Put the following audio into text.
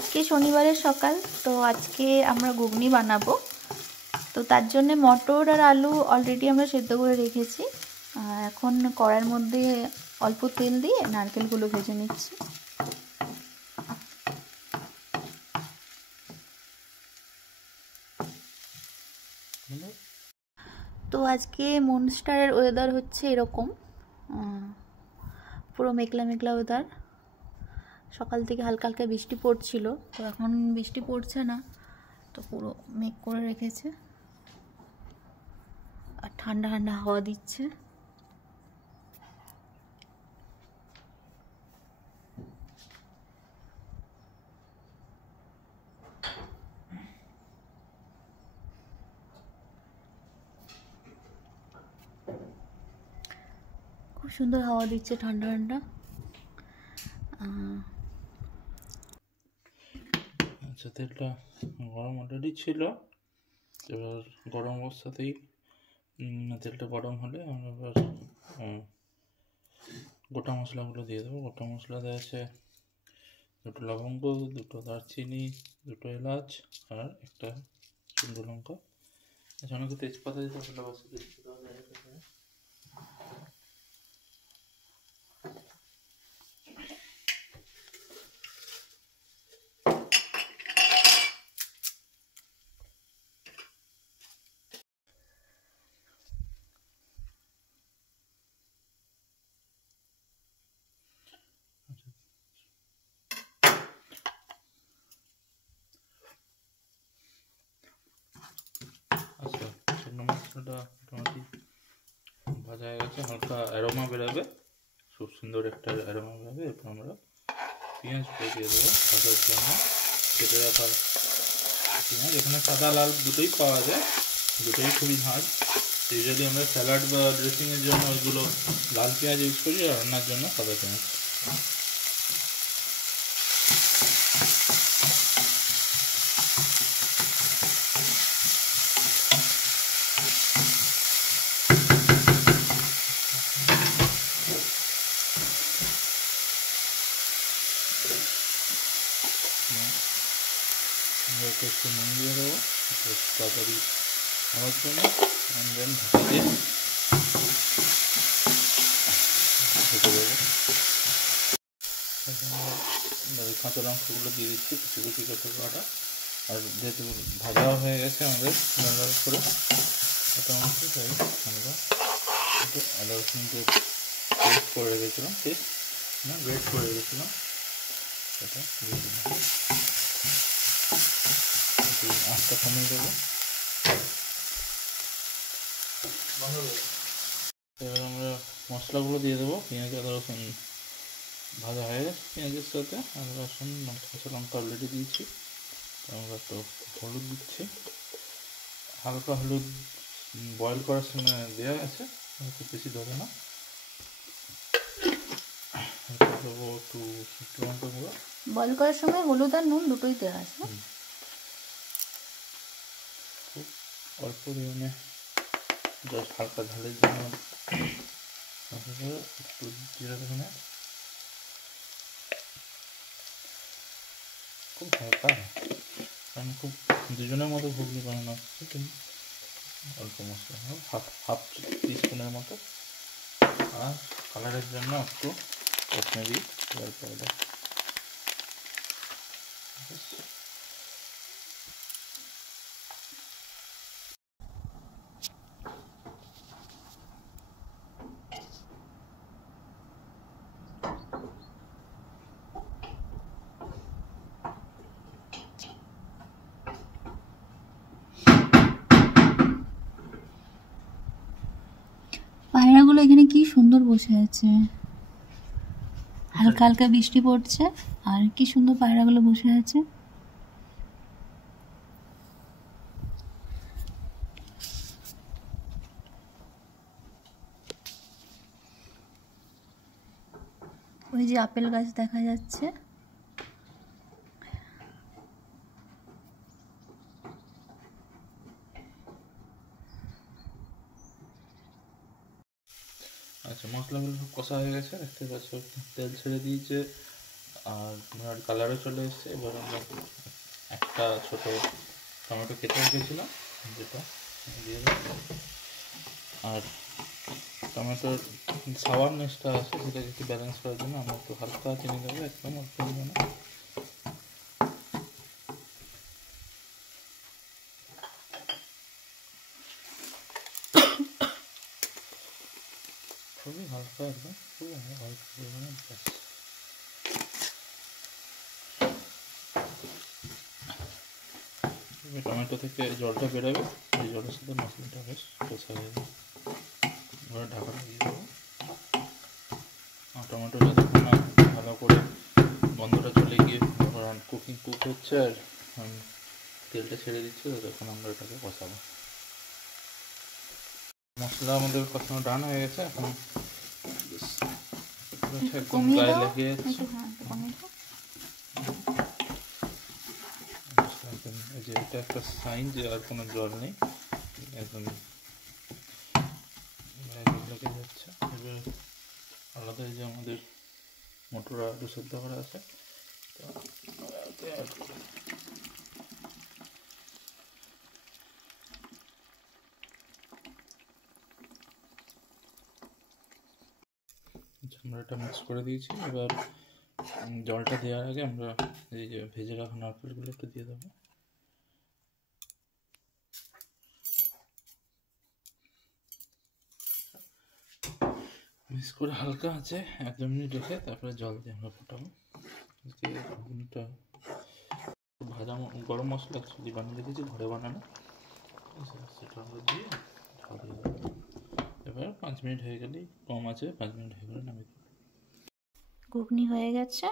আজকে শনিবারের সকাল, তো আজকে আমরা ঘুগনি বানাবো। তো তার জন্য মটর আর আলু অলরেডি আমরা সেদ্ধ করে রেখেছি। এখন কড়াইয়ের মধ্যে অল্প তেল দিয়ে নারকেলগুলো ভেজে নিচ্ছি। তো আজকে মনস্টারের ওয়েদার হচ্ছে এরকম, পুরো মেঘলা মেঘলা ওয়েদার। সকাল থেকে হালকা হালকা বৃষ্টি পড়ছিল, তো এখন বৃষ্টি পড়ছে না, তো পুরো মেঘ করে রেখেছে আর ঠান্ডা ঠান্ডা হাওয়া দিচ্ছে। খুব সুন্দর হাওয়া দিচ্ছে, ঠান্ডা ঠান্ডা। আচ্ছা, তেলটা গরম অলরেডি ছিল। এবার গরম অবস্থাতেই তেলটা গরম হলে আমরা এবার গোটা মশলাগুলো দিয়ে দেবো। গোটা মশলা দেওয়া আছে 2টো লবঙ্গ, 2টো দারচিনি, 2টো এলাচ আর একটা শুকনো লঙ্কা। আচ্ছা, অনেকে তেজপাতা দিতে ভালোবাসে, তেজপাতা দেওয়া। আচ্ছা, শুকনো মশলাটা মোটামুটি ভাজা হয়ে গেছে, হালকা অ্যারোমা বেরোবে, খুব সুন্দর একটা অ্যারোমা বেরোবে। এরপর আমরা পেঁয়াজগুলো দিয়ে দেবো ভাজার জন্য। কেটে রাখা পেঁয়াজ, এখানে সাদা লাল দুটোই পাওয়া যায়, দুটোই খুবই ঝাঁজ। ইউজুয়ালি আমরা স্যালাড বা ড্রেসিংয়ের জন্য ওইগুলো লাল পেঁয়াজ ইউজ করি, আর রান্নার জন্য সাদা পেঁয়াজ। একটু নুন দিয়ে দেবো তাড়াতাড়ি হওয়ার জন্য, দেন ঢাকা দিয়ে ঢেকে দেবো। কাঁচা লঙ্কাগুলো দিয়ে দিচ্ছি কুচি কুচি করে কাটা। আর যেহেতু ভাজা হয়ে গেছে আমাদের লাল করে মোটামুটি, তাই আমরা আদা রসুন যে পেস্ট করে রেখেছিলাম, গ্রেট করে রেখেছিলাম, সেটা দিয়ে দিলাম। আঁচটা কমিয়ে দেবো। এবার আমরা মশলাগুলো দিয়ে দেবো। পেঁয়াজ আদা রসুন ভাজা হয়ে গেছে, পেঁয়াজের সাথে আদা রসুন কাঁচা লঙ্কা অলরেডি দিয়েছি। আমরা তো হলুদ দিচ্ছি, হালকা হলুদ বয়েল করার সময় দেওয়া আছে, খুব বেশি দেবো না। দেবো একটু শুকনো লঙ্কা গুঁড়ো। বয়েল করার সময় হলুদ আর নুন দুটোই দেওয়া আছে। খুব অল্প পরিমাণে জাস্ট হালকা ঝালের জন্য একটু জিরা ধনে, খুব হালকা, কারণ খুব দুজনের মতো ঘুগনি বানানো হচ্ছে, কিন্তু অল্প মশলা, হাফ টিস্পুনের মতো। আর কালারের জন্য একটু কাশ্মীরি রেড পাউডার। পায়রাগুলো এখানে কি সুন্দর বসে আছে, হালকা হালকা বৃষ্টি পড়ছে আর কি সুন্দর পায়রাগুলো বসে আছে। ওই যে আপেল গাছ দেখা যাচ্ছে। আচ্ছা, মশলাগুলো সব কষা হয়ে গেছে, দেখতে পাচ্ছ তেল ছেড়ে দিয়েছে। আর কালারও চলে এসছে। এবার আমরা একটা ছোট টমেটো কেটে রেখেছিলাম যেটা দিয়ে দেবো। আর টমেটোর সাওয়ারনেসটা আছে সেটাকে একটু ব্যালেন্স করার জন্য আমরা একটু হালকা চিনি দেবো, একদম অল্প পরিমাণে। খুবই হালকা, একদম খুবই হালকা পরিমাণে ব্যাস। টমেটো থেকে জলটা বেরোবে, এই জলের সাথে মশলাটা বেশ কষা হয়ে যাবে। এবার ঢাকাটা দিয়ে দেবো। আর টমেটোটা যখন ভালো করে গন্ধটা চলে গিয়ে যখন কুক হচ্ছে আর তেলটা ছেড়ে দিচ্ছে, তখন আমরা এটাকে কষাবো। মশলা আমাদের কষানো ডান হয়ে গেছে। এখন একদম গায়ে লেগে যাচ্ছে। এই যে এটা একটা সাইন যে আর কোনো জল নেই, একদম লেগে যাচ্ছে। এবার আলাদা যে আমাদের মটর আলু সেদ্ধ করা আছে, আমরা এটা মিক্স করে দিয়েছি। এবার জলটা দেওয়ার আগে আমরা এই যে ভেজে রাখা নারকেলগুলো একটু দিয়ে দেবো। মিক্স করে হালকা আছে 1-2 মিনিট রেখে তারপরে জল দিয়ে আমরা ফোটাবো। ঘুগনিটা ভাজা গরম মশলা অ্যাকচুয়ালি বানিয়ে রেখেছি, ঘরে বানানো, সেটা আমরা দিয়ে ঢাকা দিয়ে দেবো। এবার 5 মিনিট হয়ে গেলেই, কম আছে 5 মিনিট হয়ে গেলে নামিয়ে দেবো। ঘুগনি হয়ে গেছে।